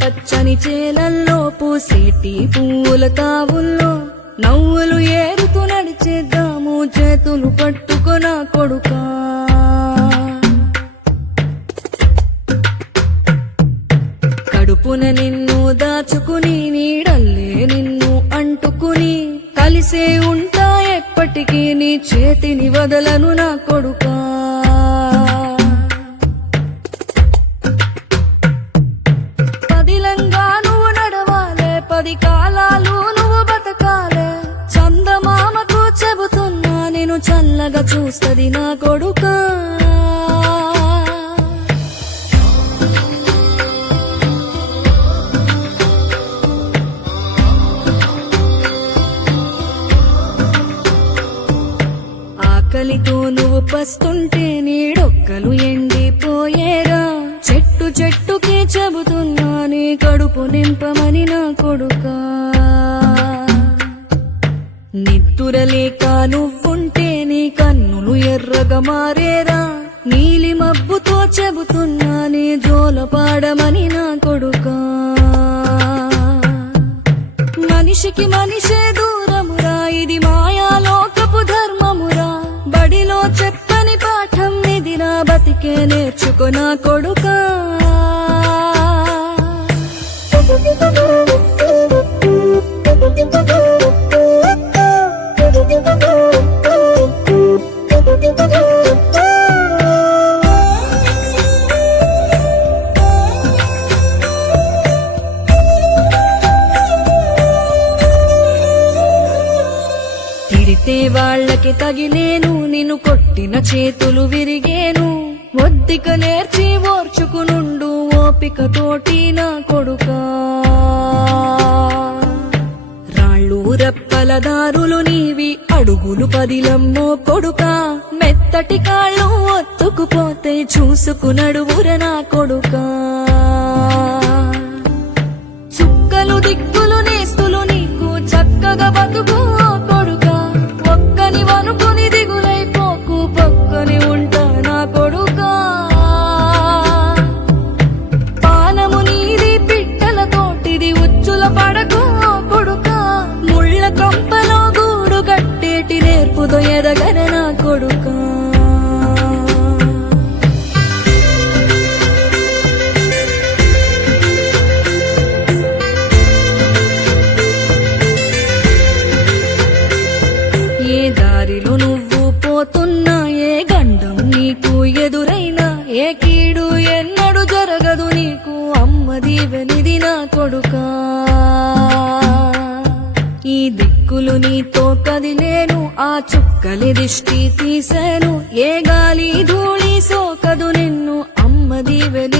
పచ్చని చేలల్లో పూసేటి పూల తావుల్లో నవ్వులు ఏరుతూ నడిచేద్దాము చేతులు పట్టుకొనా కొడుకా. కడుపున నిన్ను దాచుకుని నీడల్లే నిన్ను అంటుకుని కలిసే ఉంటా ఎప్పటికీ నీ చేతిని వదలను నా కొడుకా. పదిలంగా నువ్వు నడవాలే, 10 కాలాలు నువ్వు బతకాలే. చందమామకు చెబుతున్నా నేను చల్లగా చూస్తది నా కొడుకా. ఆకలితో నువ్వు పస్తుంటే నీడొక్కలు ఎండిపోయేరా. చెట్టు చెట్టుకి చెబుతున్నా నీ కడుపు నింపమని నా కొడుకా. నిద్దురలేక నువ్వుంటే నీ కన్నులు ఎర్రగా మారేరా. నీలి మబ్బుతో చెబుతున్నా నీ జోల పాడమని నా కొడుకా. మనిషికి మనిషే దూరమురా, ఇది మాయాలోకపు ధర్మమురా. బడిలో చెప్పని పాఠం నిదిరా, బతికే నేర్చుకో నా కొడుకా. తిడితే వాళ్ళకి తగిలేను, నిన్ను కొట్టిన చేతులు విరిగేను. ఒద్దిక నేర్చి ఓర్చుకునుండు ఓపికతోటి నా కొడుకా. రాళ్ళు రప్పల దారులు నీవి, అడుగులు పదిలమ్మో కొడుకా. మెత్తటి కాళ్ళు ఒత్తుకుపోతే చూసుకునడువుర నా కొడుకా. చుక్కలు దిక్కులు నేస్తులు నీకు చక్కగా బతుకు కొడుకా. ఒక్కని వనుకుని దిగులైపోకు, పక్కని ఉంటా నా కొడుకా. పానము నీది పిట్టల తోటిది, ఉచ్చుల పడకు కొడుకా. ముళ్ళ కంపలో గూడు కట్టేటి నేర్పుతో ఎదగన నా కొడుకా. ఏ దారిలో నువ్వు పోతున్నా, ఏ గండం నీకు ఎదురైనా, ఏ కీడు ఎన్నడు జరగదు నీకు అమ్మ దీవెనిది నా కొడుకా. ఈ దిక్కులు నీతో కదిలేను, ఆ చుక్కలి దిష్టి తీశాను. ఏ గాలి ధూళి సోకదు నిన్ను అమ్మ దీవెని